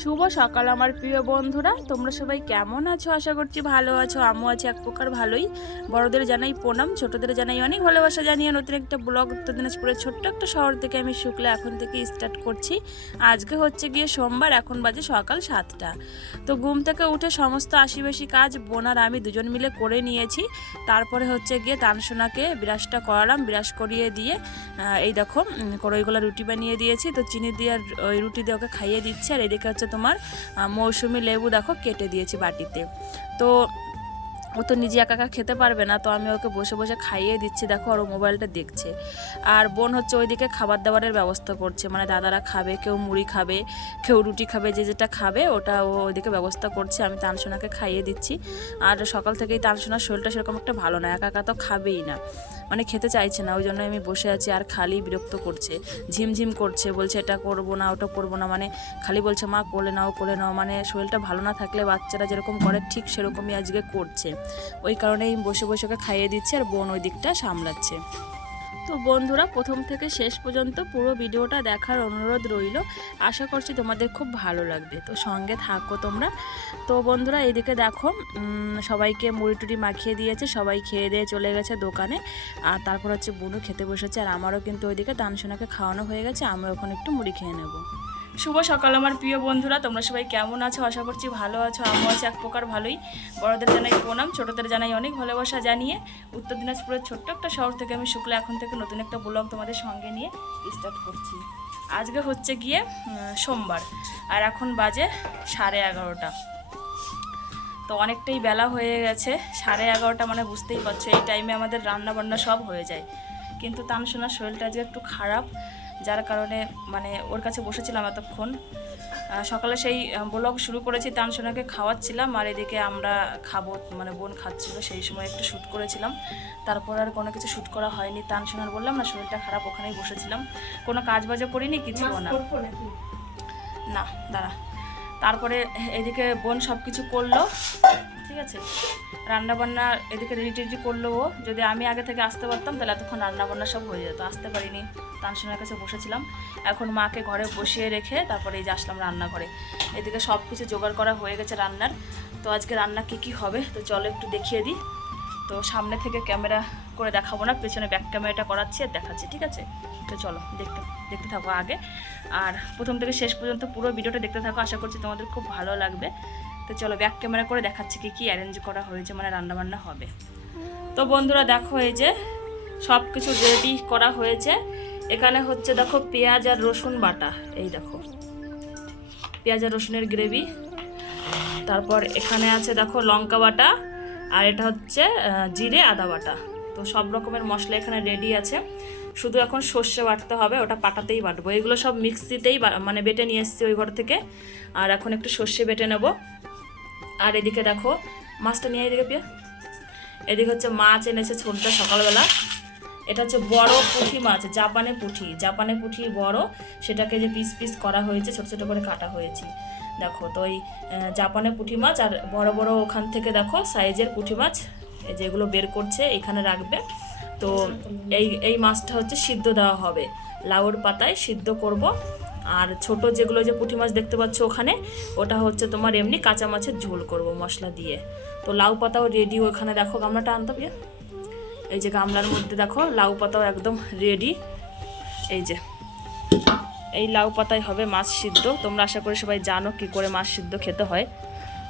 শুভ সকাল আমার প্রিয় বন্ধুরা, তোমরা সবাই কেমন আছো? আশা করছি ভালো আছো। আমিও আছি এক প্রকার ভালোই। বড়দের জানাই প্রণাম, ছোটদের জানাই অনেক ভালোবাসা জানিয়ে নতুন একটা ব্লগ উত্তর দিনাজপুরের ছোট্ট একটা শহর থেকে আমি শুক্লা এখন থেকে স্টার্ট করছি। আজকে হচ্ছে গিয়ে সোমবার, এখন বাজে সকাল 7টা। তো ঘুম থেকে উঠে সমস্ত আশিবাসী কাজ বোন আর আমি দুজন মিলে করে নিয়েছি। তারপরে হচ্ছে গিয়ে তানসোনাকে বিরাজটা করালাম, বিরাজ করিয়ে দিয়ে এই দেখো কড়াইগুলো রুটি বানিয়ে দিয়েছি। তো চিনি দিয়ে ওই রুটি দিয়ে ওকে খাইয়ে দিচ্ছি। আর এদিকে হচ্ছে তোমার মৌসুমি লেবু দেখো কেটে দিয়েছি বাটিতে। তো ও তো নিজে একা একা খেতে পারবে না, তো আমি ওকে বসে বসে খাইয়ে দিচ্ছি। দেখো ওর মোবাইলটা দেখছে। আর বোন হচ্ছে ওইদিকে খাবার দাবারের ব্যবস্থা করছে, মানে দাদারা খাবে, কেউ মুড়ি খাবে, কেউ রুটি খাবে, যে যেটা খাবে ওটা ও ওইদিকে ব্যবস্থা করছে। আমি তানসোনাকে খাইয়ে দিচ্ছি। আর সকাল থেকেই তানসোনার শরীরটা সেরকম একটা ভালো না, একা একা তো খাবেই না, মানে খেতে চাইছে না। ওই জন্য আমি বসে আছি। আর খালি বিরক্ত করছে, ঝিমঝিম করছে, বলছে এটা করবো না ওটা করবো না, মানে খালি বলছে মা কোলে নাও কোলে নাও। মানে শরীরটা ভালো না থাকলে বাচ্চারা যেরকম করে ঠিক সেরকমই আজকে করছে। ওই কারণেই বসে বসে ওকে খাইয়ে দিচ্ছে আর বোন ওই দিকটা সামলাচ্ছে। তো বন্ধুরা, প্রথম থেকে শেষ পর্যন্ত পুরো ভিডিওটা দেখার অনুরোধ রইল। আশা করছি তোমাদের খুব ভালো লাগবে, তো সঙ্গে থাকো তোমরা। তো বন্ধুরা, এইদিকে দেখো সবাইকে মুড়ি টুড়ি মাখিয়ে দিয়েছে, সবাই খেয়ে দিয়ে চলে গেছে দোকানে। আর তারপর হচ্ছে বুনু খেতে বসেছে। আর আমারও কিন্তু ওইদিকে তানসোনাকে খাওয়ানো হয়ে গেছে, আমরা ওখানে একটু মুড়ি খেয়ে নেব। শুভ সকাল আমার প্রিয় বন্ধুরা, তোমরা সবাই কেমন আছো? আশা করছি ভালো আছো। আমিও আছি এক প্রকার ভালোই। বড়দের জানাই প্রণাম, ছোটদের জানাই অনেক ভালোবাসা জানিয়ে উত্তর দিনাজপুরের ছোট্ট একটা শহর থেকে আমি শুক্লা এখন থেকে নতুন একটা ব্লগ তোমাদের সঙ্গে নিয়ে স্টার্ট করছি। আজকে হচ্ছে গিয়ে সোমবার, আর এখন বাজে 11:30। তো অনেকটাই বেলা হয়ে গেছে, 11:30 মানে বুঝতেই পারছো এই টাইমে আমাদের রান্না বান্না সব হয়ে যায়। কিন্তু তানসোনার শরীরটা আজকে একটু খারাপ, যার কারণে মানে ওর কাছে বসেছিলাম এতক্ষণ। সকালে সেই ব্লগ শুরু করেছি, তানসোনাকে খাওয়াচ্ছিলাম আর এদিকে আমরা খাবো, মানে বোন খাচ্ছিল, সেই সময় একটু শ্যুট করেছিলাম। তারপর আর কোনো কিছু শ্যুট করা হয়নি। তানসোনার বললাম না শরীরটা খারাপ, ওখানেই বসেছিলাম, কোনো কাজ বাজও করিনি, কিছু না। না দাঁড়া। তারপরে এদিকে বোন সব কিছু করলো, ঠিক আছে, রান্নাবান্না এদিকে রেডি টেডি করলো ও। যদি আমি আগে থেকে আসতে পারতাম তাহলে এতক্ষণ রান্নাবান্না সব হয়ে যেত। আসতে পারিনি, তানসোনার কাছে বসেছিলাম। এখন মাকে ঘরে বসিয়ে রেখে তারপরে এই যে আসলাম রান্নাঘরে। এদিকে সব কিছু জোগাড় করা হয়ে গেছে রান্নার। তো আজকে রান্না কী কী হবে তো চলো একটু দেখিয়ে দিই। তো সামনে থেকে ক্যামেরা করে দেখাবো না, পেছনে ব্যাক ক্যামেরাটা করাচ্ছি আর দেখাচ্ছি, ঠিক আছে? তো চলো দেখতে দেখতে থাকো আগে, আর প্রথম থেকে শেষ পর্যন্ত পুরো ভিডিওটা দেখতে থাকো। আশা করছি তোমাদের খুব ভালো লাগবে। তো চলো ব্যাক ক্যামেরা করে দেখাচ্ছি কী কী অ্যারেঞ্জ করা হয়েছে, মানে রান্নাবান্না হবে। তো বন্ধুরা দেখো, এই যে সব কিছু রেডি করা হয়েছে। এখানে হচ্ছে দেখো পেঁয়াজ আর রসুন বাটা, এই দেখো পেঁয়াজ আর রসুনের গ্রেভি। তারপর এখানে আছে দেখো লঙ্কা বাটা, আর এটা হচ্ছে জিরে আদা বাটা। তো সব রকমের মশলা এখানে রেডি আছে, শুধু এখন সর্ষে বাটতে হবে, ওটা পাটাতেই বাটবো। এগুলো সব মিক্সিতেই মানে বেটে নিয়ে এসেছি ওই ঘর থেকে। আর এখন একটু সর্ষে বেটে নেব। আর এদিকে দেখো মাছটা নিয়ে এদিকে পেয়ে, এদিকে হচ্ছে মাছ এনেছে ছোটটা সকালবেলা। এটা হচ্ছে বড় পুঁটি মাছ, জাপানে পুঁটি বড়, সেটাকে যে পিস পিস করা হয়েছে, ছোট ছোট করে কাটা হয়েছে দেখো। তো ওই জাপানে পুঁটি মাছ আর বড় বড় ওখান থেকে দেখো সাইজের পুঁটি মাছ, এই যেগুলো বের করছে এখানে রাখবে। তো এই মাছটা হচ্ছে সিদ্ধ দেওয়া হবে, লাউর পাতায় সিদ্ধ করব। আর ছোট যেগুলো যে পুঁটি মাছ দেখতে পাচ্ছ ওখানে, ওটা হচ্ছে তোমার এমনি কাঁচা মাছের ঝোল করব মশলা দিয়ে। তো লাউ পাতাও রেডি, ওখানে দেখো গামলাটা আনতে হবে, এই যে গামলার মধ্যে দেখো লাউ পাতাও একদম রেডি। এই যে এই লাউ পাতায় হবে মাছ সিদ্ধ। তোমরা আশা করি সবাই জানো কি করে মাছ সিদ্ধ খেতে হয়,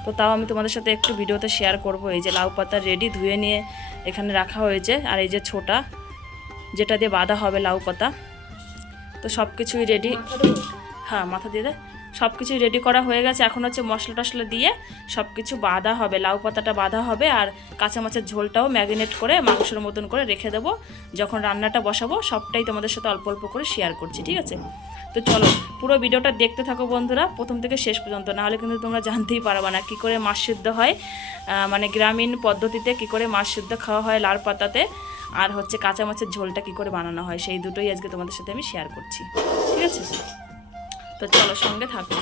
তো তাও আমি তোমাদের সাথে একটু ভিডিওতে শেয়ার করব। এই যে লাউ পাতা রেডি, ধুয়ে নিয়ে এখানে রাখা হয়েছে। আর এই যে ছোটা যেটা দিয়ে বাঁধা হবে লাউ পাতা, তো সব কিছুই রেডি। হ্যাঁ মাথা দিয়ে দেয়, সব কিছুই রেডি করা হয়ে গেছে। এখন হচ্ছে মশলা টশলা দিয়ে সব কিছু বাঁধা হবে, লাউ পাতাটা বাঁধা হবে। আর কাঁচা মাছের ঝোলটাও ম্যারিনেট করে মাংসের মতন করে রেখে দেবো, যখন রান্নাটা বসাবো সবটাই তোমাদের সাথে অল্প অল্প করে শেয়ার করছি, ঠিক আছে? তো চলো পুরো ভিডিওটা দেখতে থাকো বন্ধুরা, প্রথম থেকে শেষ পর্যন্ত, নাহলে কিন্তু তোমরা জানতেই পারবে না কী করে মাছ সিদ্ধ হয়, মানে গ্রামীণ পদ্ধতিতে কী করে মাছ সিদ্ধ খাওয়া হয় লাউ পাতাতে, আর হচ্ছে কাঁচা মাছের ঝোলটা কী করে বানানো হয়, সেই দুটোই আজকে তোমাদের সাথে আমি শেয়ার করছি, ঠিক আছে? তো চলো সঙ্গে থাকো।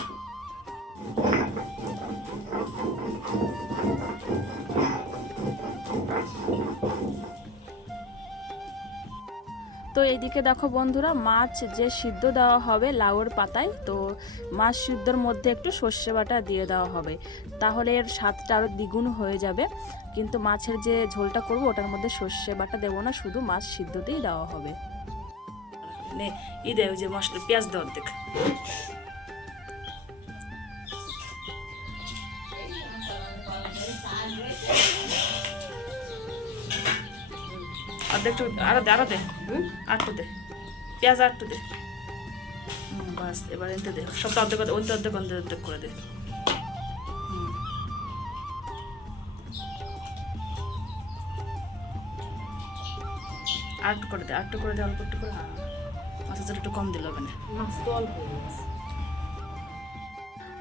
তো এইদিকে দেখো বন্ধুরা, মাছ যে সিদ্ধ দেওয়া হবে লাউর পাতায়, তো মাছ সিদ্ধর মধ্যে একটু সর্ষে বাটা দিয়ে দেওয়া হবে, তাহলে এর স্বাদটা আরও দ্বিগুণ হয়ে যাবে। কিন্তু মাছের যে ঝোলটা করব ওটার মধ্যে সর্ষে বাটা দেবো না, শুধু মাছ সিদ্ধতেই দেওয়া হবে। ওই যে মশলা পেঁয়াজ দেওয়ার দেখ, অর্ধেক আরো দে, আরো দে, আটটু দে পেঁয়াজ, আটটু দে, বাস। এবার এনতে দে, সবটা অর্ধেক অর্ধেক অর্ধেক অর্ধেক অর্ধেক করে দে। আটটু করে দে, আটটু করে দে, অল্প একটু করে। মাছের একটু কম দিল হবে না, মাছ তো অল্প।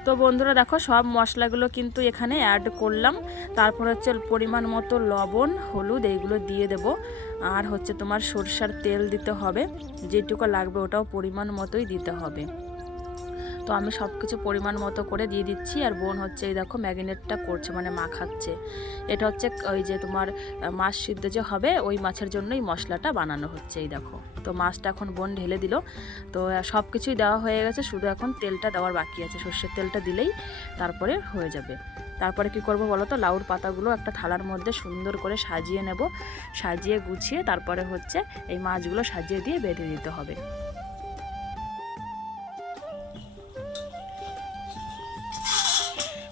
তো বন্ধুরা দেখো, সব মশলাগুলো কিন্তু এখানে অ্যাড করলাম। তারপর হচ্ছে পরিমাণ মতো লবণ, হলুদ এইগুলো দিয়ে দেব। আর হচ্ছে তোমার সরষার তেল দিতে হবে, যেটুকু লাগবে ওটাও পরিমাণ মতোই দিতে হবে। তো আমি সব কিছু পরিমাণ মতো করে দিয়ে দিচ্ছি। আর বোন হচ্ছে এই দেখো ম্যাগনেটটা করছে, মানে মাখাচ্ছে। এটা হচ্ছে ওই যে তোমার মাছ সিদ্ধ যে হবে ওই মাছের জন্যই মশলাটা বানানো হচ্ছে। এই দেখো, তো মাছটা এখন বোন ঢেলে দিল। তো সব কিছুই দেওয়া হয়ে গেছে, শুধু এখন তেলটা দেওয়ার বাকি আছে। সর্ষের তেলটা দিলেই তারপরে হয়ে যাবে। তারপরে কি করব বলো তো, লাউর পাতাগুলো একটা থালার মধ্যে সুন্দর করে সাজিয়ে নেব। সাজিয়ে গুছিয়ে তারপরে হচ্ছে এই মাছগুলো সাজিয়ে দিয়ে বেঁধে দিতে হবে।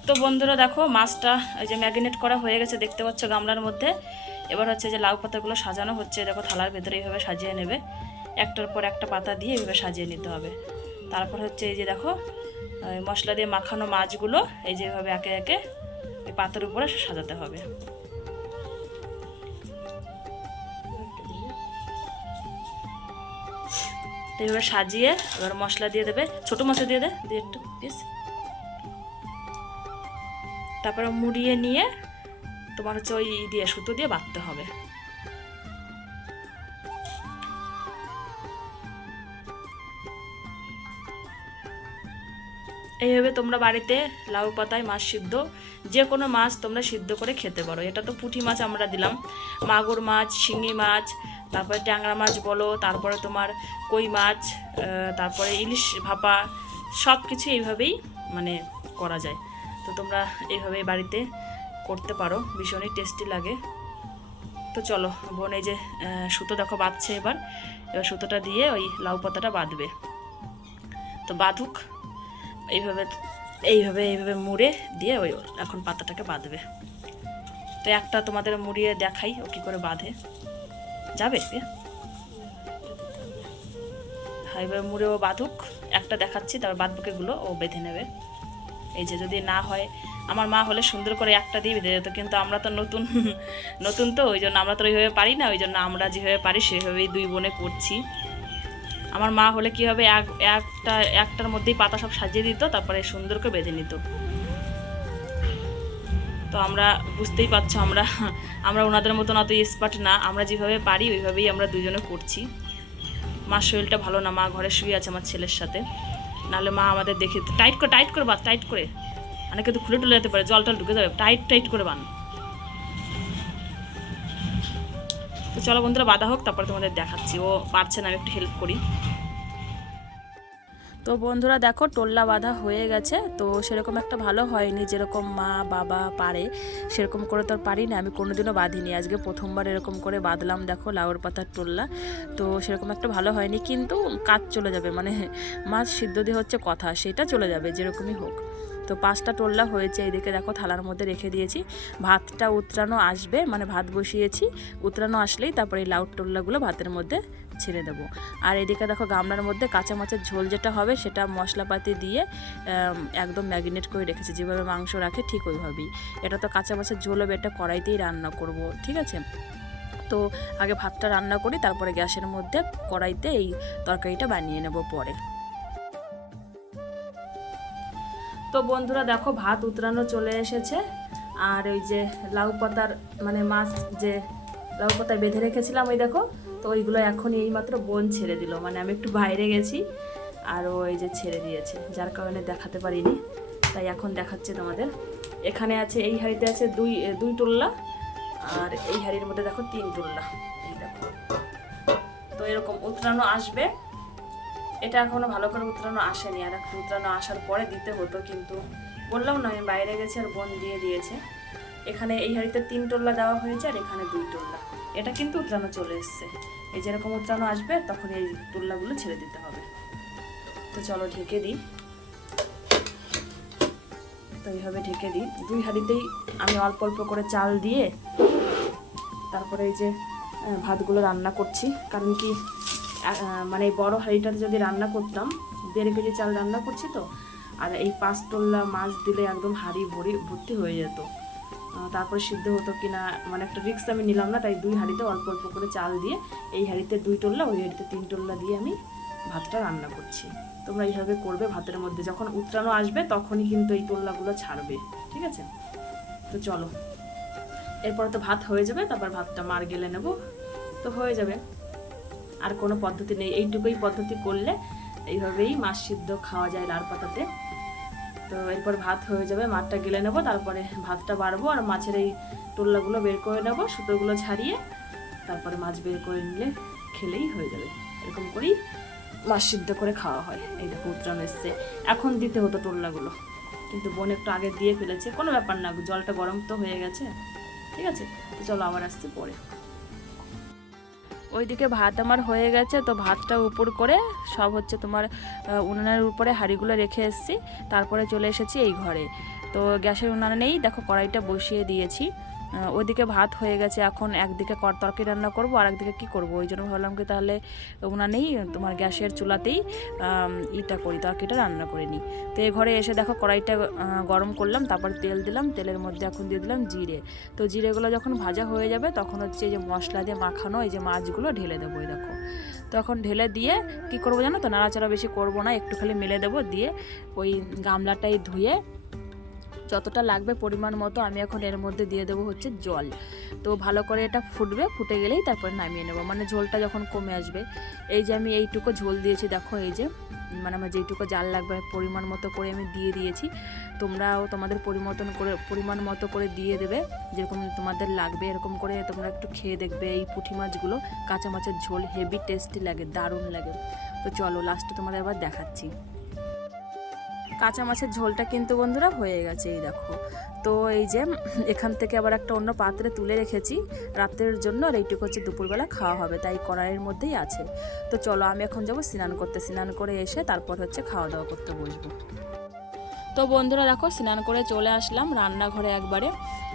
তো বন্ধুরা দেখো, মাছটা ওই যে ম্যারিনেট করা হয়ে গেছে, দেখতে পাচ্ছ গামলার মধ্যে। এবার হচ্ছে যে লাউ পাতাগুলো সাজানো হচ্ছে, দেখো থালার ভেতরে এইভাবে সাজিয়ে নেবে। একটার পর একটা পাতা দিয়ে এইভাবে সাজিয়ে নিতে হবে। তারপর হচ্ছে এই যে দেখো মশলা দিয়ে মাখানো মাছগুলো এই যেভাবে একে একে এই পাতার উপরে সাজাতে হবে। তো এইভাবে সাজিয়ে এবার মশলা দিয়ে দেবে, ছোটো মাছে দিয়ে দে, দিয়ে একটু পিস। তারপরে মুড়িয়ে নিয়ে তোমার হচ্ছে ওই দিয়ে সুতো দিয়ে বাঁধতে হবে। এইভাবে তোমরা বাড়িতে লাউ পাতায় মাছ সিদ্ধ, যে কোনো মাছ তোমরা সিদ্ধ করে খেতে পারো। এটা তো পুঁটি মাছ আমরা দিলাম, মাগুর মাছ, শিঙি মাছ, তারপরে ট্যাংরা মাছ বলো, তারপরে তোমার কই মাছ, তারপরে ইলিশ ভাপা, সব কিছু এইভাবেই মানে করা যায়। তো তোমরা এইভাবেই বাড়িতে করতে পারো, ভীষণই টেস্টি লাগে। তো চলো, বোন এই যে সুতো দেখো বাঁধছে। এবার সুতোটা দিয়ে ওই লাউ পাতাটা বাঁধবে। তো বাঁধুক, এইভাবে এইভাবে এইভাবে মুড়ে দিয়ে ওই এখন পাতাটাকে বাঁধবে। তো একটা তোমাদের মুড়িয়ে দেখাই ও কী করে বাঁধে, যাবে? হ্যাঁ, এবার মুড়ে ও বাঁধুক, একটা দেখাচ্ছি, তারপর বাদবাকিগুলো ও বেঁধে নেবে। এই যে যদি না হয়, আমার মা হলে সুন্দর করে একটা দিয়ে বেঁধে যেত, কিন্তু আমরা তো নতুন নতুন, তো ওই জন্য আমরা তো ওইভাবে পারি না। ওই জন্য আমরা যেভাবে পারি সেভাবেই দুই বোনে করছি। আমার মা হলে কী হবে, একটার মধ্যেই পাতা সব সাজিয়ে দিত, তারপরে সুন্দর করে বেঁধে নিত। তো আমরা বুঝতেই পারছো, আমরা ওনাদের মতন অত এক্সপার্ট না। আমরা যেভাবে পারি ওইভাবেই আমরা দুজনে করছি। মার শরীরটা ভালো না, মা ঘরে শুয়ে আছে আমার ছেলের সাথে, নাহলে মা আমাদের দেখে টাইট করে বাঁধ, টাইট করে, অনেকে তো খুলে টুলে যেতে পারে, জল টল ঢুকে যাবে, টাইট করে বান। তো চলো বন্ধুরা, বাঁধা হোক, তারপরে তোমাদের দেখাচ্ছি। ও পারছে না, আমি একটু হেল্প করি। তো বন্ধুরা দেখো, টোল্লা বাঁধা হয়ে গেছে। তো সেরকম একটা ভালো হয়নি, যেরকম মা বাবা পারে সেরকম করে তো আর পারি না। আমি কোনোদিনও বাঁধিনি, আজকে প্রথমবার এরকম করে বাঁধলাম। দেখো লাউর পাতার টোল্লা, তো সেরকম একটা ভালো হয়নি, কিন্তু কাজ চলে যাবে, মানে মাছ সিদ্ধ দিয়ে হচ্ছে কথা, সেটা চলে যাবে যেরকমই হোক। তো 5টা টোল্লা হয়েছে। এইদিকে দেখো থালার মধ্যে রেখে দিয়েছি। ভাতটা উতরানো আসবে, মানে ভাত বসিয়েছি, উতরানো আসলেই তারপরে এই লাউর টোল্লাগুলো ভাতের মধ্যে ছেড়ে দেবো। আর এদিকে দেখো গামলার মধ্যে কাঁচা মাছের ঝোল যেটা হবে সেটা মশলাপাতি দিয়ে একদম ম্যারিনেট করে রেখেছি, যেভাবে মাংস রাখে ঠিক ওইভাবেই। এটা তো কাঁচা মাছের ঝোল হবে, এটা কড়াইতেই রান্না করব, ঠিক আছে? তো আগে ভাতটা রান্না করি, তারপরে গ্যাসের মধ্যে কড়াইতে এই তরকারিটা বানিয়ে নেব পরে। তো বন্ধুরা দেখো, ভাত উতরানো চলে এসেছে। আর ওই যে লাউ পাতার মানে মাছ যে লাউ পাতায় বেঁধে রেখেছিলাম, ওই দেখো, তো ওইগুলো এখন এইমাত্র বোন ছেড়ে দিল, মানে আমি একটু বাইরে গেছি আর ওই যে ছেড়ে দিয়েছে, যার কারণে দেখাতে পারিনি, তাই এখন দেখাচ্ছে তোমাদের। এখানে আছে, এই হাঁড়িতে আছে দুই টোল্লা, আর এই হাঁড়ির মধ্যে দেখো 3 টোল্লা। এই দেখো, তো এরকম এরকম উতরানো আসবে। এটা এখনো ভালো করে উতরানো আসেনি, আর একটু উতরানো আসার পরে দিতে হতো, কিন্তু বললাম না আমি বাইরে গেছি আর বোন দিয়ে দিয়েছে। এখানে এই হাঁড়িতে 3 টোল্লা দেওয়া হয়েছে আর এখানে 2 টোল্লা। এটা কিন্তু উতরানো চলে এসছে। এই যেরকম উতরানো আসবে তখন এই টোল্লাগুলো ছেড়ে দিতে হবে। তো চলো ঢেকে দিই। তো এইভাবে ঢেকে দিই। 2 হাঁড়িতেই আমি অল্প অল্প করে চাল দিয়ে তারপরে এই যে ভাতগুলো রান্না করছি। কারণ কি মানে এই বড় হাঁড়িটাতে যদি রান্না করতাম, 1.5 কেজি চাল রান্না করছি তো, আর এই 5 টোল্লা মাছ দিলে একদম হাঁড়ি ভর্তি হয়ে যেত। তারপরে সিদ্ধ হতো কিনা, মানে একটা রিস্ক আমি নিলাম না, তাই 2 হাঁড়িতে অল্প অল্প করে চাল দিয়ে এই হাঁড়িতে 2 টোল্লা, ওই হাঁড়িতে 3 টোল্লা দিয়ে আমি ভাতটা রান্না করছি। তোমরা এইভাবে করবে। ভাতের মধ্যে যখন উতরানো আসবে তখনই কিন্তু এই টোল্লাগুলো ছাড়বে, ঠিক আছে? তো চলো, এরপরে তো ভাত হয়ে যাবে, তারপর ভাতটা মার গেলে নেব, তো হয়ে যাবে। আর কোনো পদ্ধতি নেই, এইটুকুই পদ্ধতি করলে এইভাবেই মাছ সিদ্ধ খাওয়া যায় লার পাতাতে। তো এরপর ভাত হয়ে যাবে, মাছটা গেলে নেব, তারপরে ভাতটা বাড়বো আর মাছের এই টোল্লাগুলো বের করে নেব, সুতোগুলো ছাড়িয়ে তারপরে মাছ বের করে নিলে খেলেই হয়ে যাবে। এরকম করেই মাছ সিদ্ধ করে খাওয়া হয়। এই দেখো উতরানো এসছে। এখন দিতে হতো টোল্লাগুলো, কিন্তু বোন একটু আগে দিয়ে ফেলেছে, কোনো ব্যাপার না, জলটা গরম তো হয়ে গেছে, ঠিক আছে? তো চলো আবার আসছি পরে। ওইদিকে ভাত আমার হয়ে গেছে, তো ভাতটা উপর করে সব হচ্ছে তোমার উনুনের উপরে হাঁড়িগুলো রেখে এসেছি। তারপরে চলে এসেছি এই ঘরে। তো গ্যাসের উনানে নেই, দেখো কড়াইটা বসিয়ে দিয়েছি। ওইদিকে ভাত হয়ে গেছে, এখন একদিকে তরকারি রান্না করব আর একদিকে কী করবো, ওই জন্য ভাবলাম কি তাহলে উনানেই তোমার গ্যাসের চুলাতেই ইটা করি, তরকারিটা রান্না করে নিই। তো এই ঘরে এসে দেখো কড়াইটা গরম করলাম, তারপর তেল দিলাম, তেলের মধ্যে এখন দিয়ে দিলাম জিরে। তো জিরেগুলো যখন ভাজা হয়ে যাবে তখন হচ্ছে এই যে মশলা দিয়ে মাখানো এই যে মাছগুলো ঢেলে দেবো। এই দেখো, তখন ঢেলে দিয়ে কী করবো জানো তো, নাড়াচাড়া বেশি করবো না, একটু খালি মেলে দেবো, দিয়ে ওই গামলাটাই ধুয়ে যতটা লাগবে পরিমাণ মতো আমি এখন এর মধ্যে দিয়ে দেবো হচ্ছে জল। তো ভালো করে এটা ফুটবে, ফুটে গেলেই তারপরে নামিয়ে নেব, মানে ঝোলটা যখন কমে আসবে। এই যে আমি এইটুকু ঝোল দিয়েছি, দেখো এই যে মানে আমার যেইটুকু জাল লাগবে পরিমাণ মতো করে আমি দিয়ে দিয়েছি। তোমরাও তোমাদের পরিমাণ মতো করে দিয়ে দেবে, যেরকম তোমাদের লাগবে এরকম করে তোমরা একটু খেয়ে দেখবে। এই পুঁটি মাছগুলো কাঁচা মাছের ঝোল হেভি টেস্টি লাগে, দারুণ লাগে। তো চলো লাস্টে তোমাদের আবার দেখাচ্ছি। কাঁচা মাছের ঝোলটা কিন্তু বন্ধুরা হয়ে গেছে, এই দেখো। তো এই যে এখান থেকে আবার একটা অন্য পাত্রে তুলে রেখেছি রাতের জন্য, আর এইটুকু হচ্ছে দুপুরবেলা খাওয়া হবে, তাই কড়াইয়ের মধ্যেই আছে। তো চলো আমি এখন যাবো স্নান করতে, স্নান করে এসে তারপর হচ্ছে খাওয়া দাওয়া করতে বসবো। তো বন্ধুরা দেখো স্নান করে চলে আসলাম রান্নাঘরে একবারে,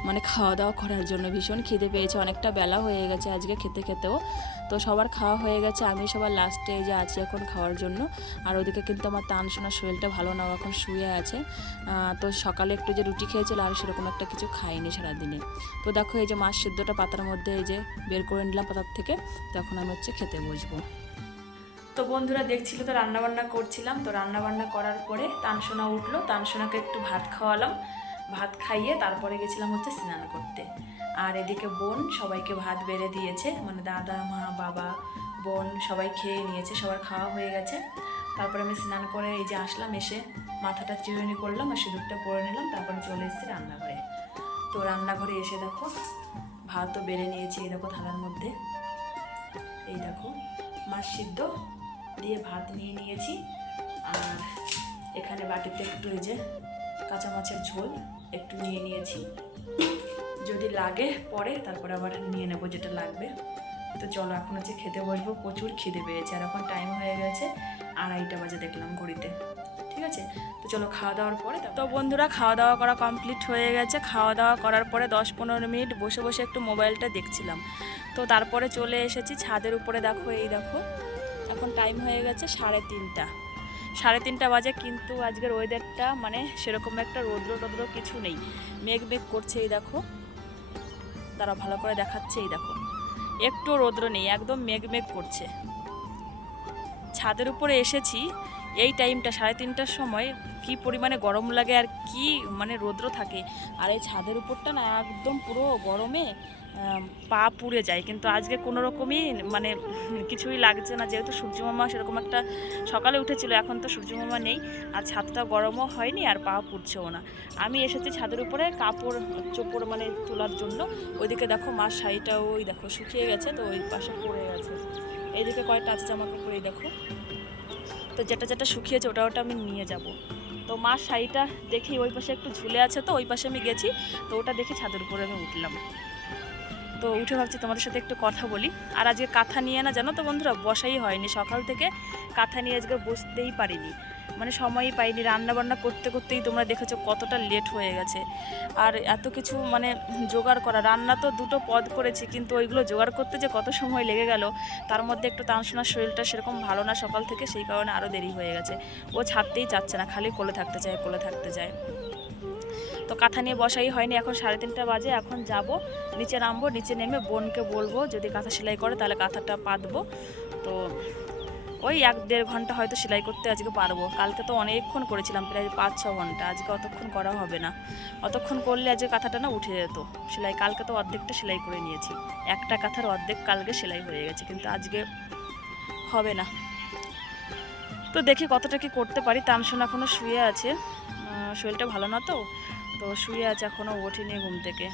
মানে খাওয়া দাওয়া করার জন্য। ভীষণ খিদে পেয়েছে, অনেকটা বেলা হয়ে গেছে আজকে খেতে খেতেও। তো সবার খাওয়া হয়ে গেছে, আমি সবার লাস্টে এই যে আছি এখন খাওয়ার জন্য। আর ওদিকে কিন্তু আমার তানসোনার শরীরটা ভালো না, এখন শুয়ে আছে। তো সকালে একটু যে রুটি খেয়েছিল আর সেরকম একটা কিছু খাইনি সারাদিনে। তো দেখো এই যে মাছ সিদ্ধটা পাতার মধ্যে এই যে বের করে নিলাম পাতার থেকে, তখন আমি হচ্ছে খেতে বসবো। তো বন্ধুরা দেখছিল তো রান্নাবান্না করছিলাম, তো রান্নাবান্না করার পরে তানসোনা উঠলো, তানসোনাকে একটু ভাত খাওয়ালাম, ভাত খাইয়ে তারপরে গেছিলাম হচ্ছে স্নান করতে। আর এদিকে বোন সবাইকে ভাত বেড়ে দিয়েছে, মানে দাদা মা বাবা বোন সবাই খেয়ে নিয়েছে, সবার খাওয়া হয়ে গেছে। তারপরে আমি স্নান করে এই যে আসলাম, এসে মাথাটা চিরুনি করলাম আর সিঁদুরটা পরে নিলাম, তারপরে চলে এসেছি রান্নাঘরে। তো রান্নাঘরে এসে দেখো ভাতও বেড়ে নিয়েছি, এই দেখো থালার মধ্যে, এই দেখো মাছ সিদ্ধ দিয়ে ভাত নিয়ে নিয়েছি। আর এখানে বাটিতে একটু এই যে কাঁচা মাছের ঝোল একটু নিয়ে নিয়েছি, যদি লাগে পরে তারপরে আবার নিয়ে নেবো যেটা লাগবে। তো চলো এখন হচ্ছে খেতে বসবো, প্রচুর খিদে পেয়েছে, আর এখন টাইম হয়ে গেছে 2:30 বাজে দেখলাম ঘড়িতে, ঠিক আছে? তো চলো খাওয়া দাওয়ার পরে। তো বন্ধুরা খাওয়া দাওয়া করা কমপ্লিট হয়ে গেছে, খাওয়া দাওয়া করার পরে 10-15 মিনিট বসে বসে একটু মোবাইলটা দেখছিলাম। তো তারপরে চলে এসেছি ছাদের উপরে, দেখো এই দেখো এখন টাইম হয়ে গেছে 3:30 বাজে, কিন্তু আজকের ওয়েদারটা মানে সেরকম একটা রৌদ্র কিছু নেই, মেঘ করছে। এই দেখো তারা ভালো করে দেখাচ্ছে, এই দেখো একটু রৌদ্র নেই, একদম মেঘ করছে। ছাদের উপরে এসেছি এই টাইমটা 3:30টার সময়, কি পরিমাণে গরম লাগে আর কি মানে রৌদ্র থাকে। আর এই ছাদের উপরটা না একদম পুরো গরমে পা পুড়ে যায়, কিন্তু আজকে কোনো রকমই মানে কিছুই লাগছে না, যেহেতু সূর্যমামা সেরকম একটা সকালে উঠেছিল, এখন তো সূর্যমামা নেই, আর ছাদটা গরমও হয়নি আর পা পুড়ছেও না। আমি এসেছি ছাদের উপরে কাপড় চোপড় মানে তোলার জন্য। ওইদিকে দেখো মার শাড়িটা ওই দেখো শুকিয়ে গেছে, তো ওই পাশে পড়ে গেছে। এইদিকে কয়েকটা আছে জামা কাপড়, এই দেখো। তো যেটা যেটা শুকিয়েছে ওটা ওটা আমি নিয়ে যাব। তো মার শাড়িটা দেখি ওই পাশে একটু ঝুলে আছে, তো ওই পাশে আমি গেছি, তো ওটা দেখে ছাদের উপরে আমি উঠলাম। তো উঠে ভাবছি তোমাদের সাথে একটু কথা বলি। আর আজকে কাঁথা নিয়ে না, জানো তো বন্ধুরা, বসাই হয়নি, সকাল থেকে কাঁথা নিয়ে আজকে বসতেই পারিনি, মানে সময়ই পাইনি। রান্না বান্না করতে করতেই তোমরা দেখেছো কতটা লেট হয়ে গেছে। আর এত কিছু মানে জোগাড় করা, রান্না তো 2টো পদ করেছি, কিন্তু ওইগুলো জোগাড় করতে যে কত সময় লেগে গেল। তার মধ্যে একটু তানসোনার শরীরটা সেরকম ভালো না সকাল থেকে, সেই কারণে আরও দেরি হয়ে গেছে। ও ছাড়তেই চাচ্ছে না, খালি কোলে থাকতে চায়, কোলে থাকতে চায়। তো কাঁথা নিয়ে বসাই হয়নি। এখন 3:30 বাজে, এখন যাব নিচে, নামবো, নিচে নেমে বোনকে বলবো যদি কাঁথা সেলাই করে তাহলে কাঁথাটা পাতবো। তো ওই 1-1.5 ঘন্টা হয়তো সেলাই করতে আজকে পারবো। কালকে তো অনেকক্ষণ করেছিলাম, প্রায় 5-6 ঘন্টা। আজকে অতক্ষণ করা হবে না, অতক্ষণ করলে আজকে কাঁথাটা না উঠে যেত সেলাই। কালকে তো অর্ধেকটা সেলাই করে নিয়েছি, একটা কাঁথার অর্ধেক কালকে সেলাই হয়ে গেছে, কিন্তু আজকে হবে না। তো দেখি কতটা কি করতে পারি। তানসোন এখনও শুয়ে আছে, শরীরটা ভালো না, তো তো শুয়ে আছে, এখনও ওঠেনি ঘুম থেকে।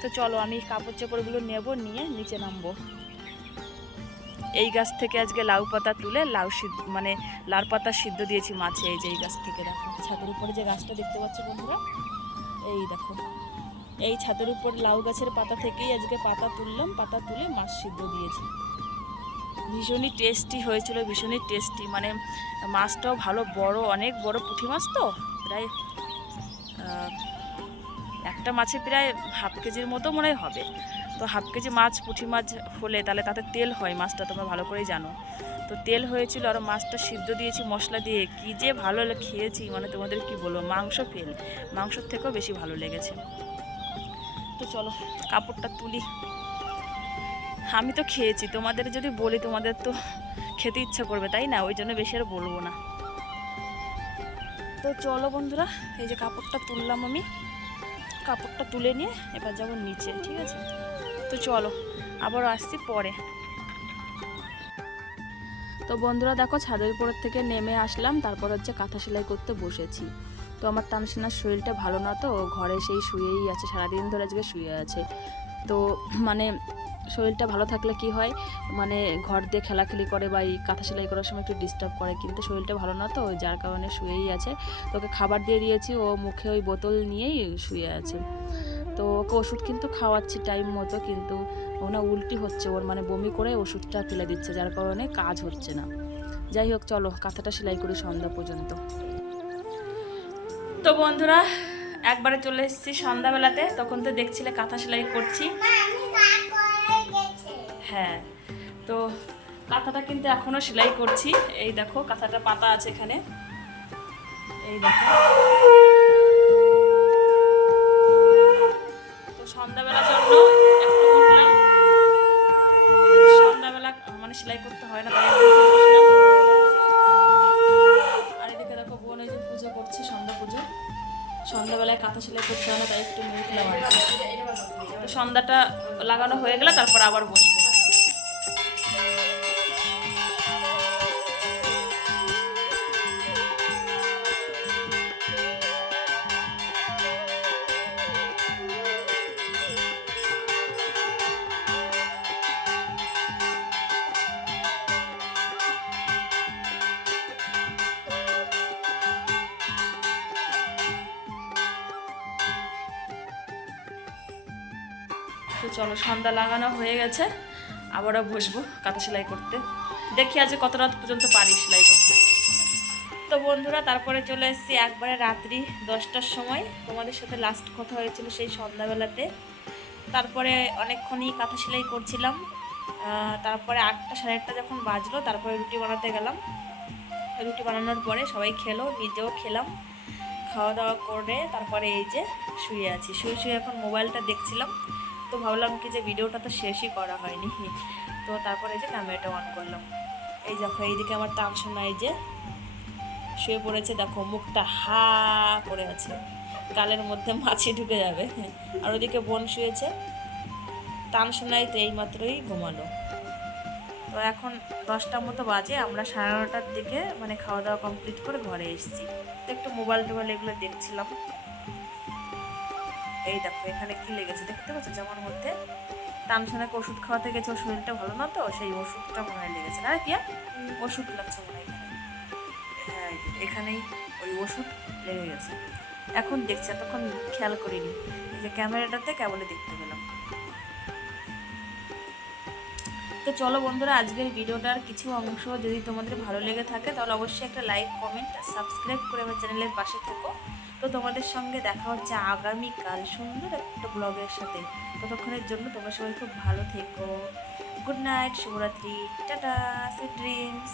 তো চলো আমি কাপড় চাপড়গুলো নেব, নিয়ে নিচে নামবো। এই গাছ থেকে আজকে লাউ পাতা তুলে লাউ সিদ্ধ, মানে লাউ পাতা সিদ্ধ দিয়েছি মাছে। এই যে এই গাছ থেকে দেখো, ছাদের উপরে যে গাছটা দেখতে পাচ্ছ বন্ধুরা, এই দেখো, এই ছাদের উপর লাউ গাছের পাতা থেকেই আজকে পাতা তুললাম, পাতা তুলে মাছ সিদ্ধ দিয়েছি। ভীষণই টেস্টি হয়েছিল, ভীষণই টেস্টি, মানে মাছটাও ভালো বড়, অনেক বড় পুঁটি মাছ, তো প্রায় একটা মাছে প্রায় হাফ কেজির মতো মনে হবে। তো হাফ কেজি মাছ, পুঁটি মাছ হলে তাহলে তাতে তেল হয় মাছটা, তোমরা ভালো করেই জানো। তো তেল হয়েছিল, আর মাছটা সিদ্ধ দিয়েছি মশলা দিয়ে, কি যে ভালো খেয়েছি, মানে তোমাদের কি বলবো, মাংস ফেল, মাংসর থেকেও বেশি ভালো লেগেছে। তো চলো কাপড়টা তুলি। আমি তো খেয়েছি, তোমাদের যদি বলি তোমাদের তো খেতে ইচ্ছা করবে, তাই না? ওই জন্য বেশি আর বলবো না। তো চলো বন্ধুরা, এই যে কাপড়টা তুললাম আমি, কাপড়টা তুলে নিয়ে এবার যাবো নিচে, ঠিক আছে? তো চলো আবার আসছি পরে। তো বন্ধুরা দেখো, ছাদের উপরের থেকে নেমে আসলাম, তারপর হচ্ছে কাঁথা সেলাই করতে বসেছি। তো আমার তানসোনার শরীরটা ভালো না, তো ঘরে সেই শুয়েই আছে, সারাদিন ধরে আজকে শুয়ে আছে। তো মানে শরীরটা ভালো থাকলে কি হয়, মানে ঘর দিয়ে খেলাখেলি করে বা এই কাঁথা সেলাই করার সময় একটু ডিস্টার্ব করে, কিন্তু শরীরটা ভালো না, তো যার কারণে শুয়েই আছে। তোকে খাবার দিয়ে দিয়েছি, ও মুখে ওই বোতল নিয়েই শুয়ে আছে। তো ওকে ওষুধ কিন্তু খাওয়াচ্ছি টাইম মতো, কিন্তু ও না উল্টি হচ্ছে ওর, মানে বমি করে ওষুধটা ফেলে দিচ্ছে, যার কারণে কাজ হচ্ছে না। যাই হোক চলো কাঁথাটা সেলাই করি সন্ধ্যা পর্যন্ত। তো বন্ধুরা একবারে চলে এসেছি সন্ধ্যাবেলাতে, তখন তো দেখছিলে কাঁথা সেলাই করছি। হ্যাঁ, তো কাঁথাটা কিন্তু এখনো সেলাই করছি। এই দেখো কাঁথাটা পাতা আছে এখানে, এই দেখো। তো সন্ধ্যাবেলার জন্য একটু উঠলাম, সন্ধ্যাবেলা মানে সেলাই করতে হয় না, তাই বসলাম। আর এদিকে দেখো বোন এই যে পুজো করছে, সন্ধ্যা পুজো। সন্ধ্যাবেলায় কাঁথা সেলাই করতে হয় না, তাই একটু উঠলাম আর কি। তো সন্ধ্যাটা লাগানো হয়ে গেলে তারপর আবার বসবো। তো চলো সন্ধ্যা লাগানো হয়ে গেছে, আবারও বসবো কাঁথা সেলাই করতে। দেখি আজ কত রাত পর্যন্ত পারি সেলাই করতে। তো বন্ধুরা তারপরে চলে এসেছি একবারে রাত্রি 10টার সময়। তোমাদের সাথে লাস্ট কথা হয়েছিল সেই সন্ধ্যাবেলাতে। তারপরে অনেকক্ষণই কাঁথা সেলাই করছিলাম। তারপরে 8টা 8:30 যখন বাজলো, তারপরে রুটি বানাতে গেলাম। রুটি বানানোর পরে সবাই খেলো, নিজেও খেলাম। খাওয়া দাওয়া করে তারপরে এই যে শুয়ে আছি, শুয়ে শুয়ে এখন মোবাইলটা দেখছিলাম। তো ভাবলাম কি যে ভিডিওটা তো শেষই করা হয়নি, তো তারপরে এই যে ক্যামেরাটা অন করলাম। এই দেখো এইদিকে আমার তানসোনা এই যে শুয়ে পড়েছে, দেখো মুখটা হা করে আছে, গালের মধ্যে মাছি ঢুকে যাবে। আর ওদিকে বোন শুয়েছে। তানসোনাই তো এইমাত্রই ঘুমালো। তো এখন 10টার মতো বাজে, আমরা 9:30টার দিকে মানে খাওয়া দাওয়া কমপ্লিট করে ঘরে এসেছি। তো একটু মোবাইল টোবাইল এগুলো দেখছিলাম। এই দেখো এখানে কি লেগেছে দেখতে পাচ্ছ জামার মধ্যে, তানসোনাকে ওষুধ খাওয়াতে গেছে, ওর শরীরটা ভালো না তো, সেই ওষুধটা মনে হয় লেগেছে না পিয়া, ওষুধ লাগছে মনে হয় এখানে, হ্যাঁ এখানেই ওই ওষুধ লেগে গেছে। এখন দেখছি, এতক্ষণ খেয়াল করিনি, এই যে ক্যামেরাটাতে কেবলই দেখতে পেলাম। তো চলো বন্ধুরা, আজকের ভিডিওটার কিছু অংশ যদি তোমাদের ভালো লেগে থাকে তাহলে অবশ্যই একটা লাইক, কমেন্ট, সাবস্ক্রাইব করে আমার চ্যানেলের পাশে থেকো। তো তোমাদের সঙ্গে দেখা হচ্ছে আগামীকাল সুন্দর একটা ব্লগের সাথে। ততক্ষণের জন্য তোমরা সবাই খুব ভালো থেকো। গুড নাইট, শুভরাত্রি, টাটা, সুইট ড্রিমস।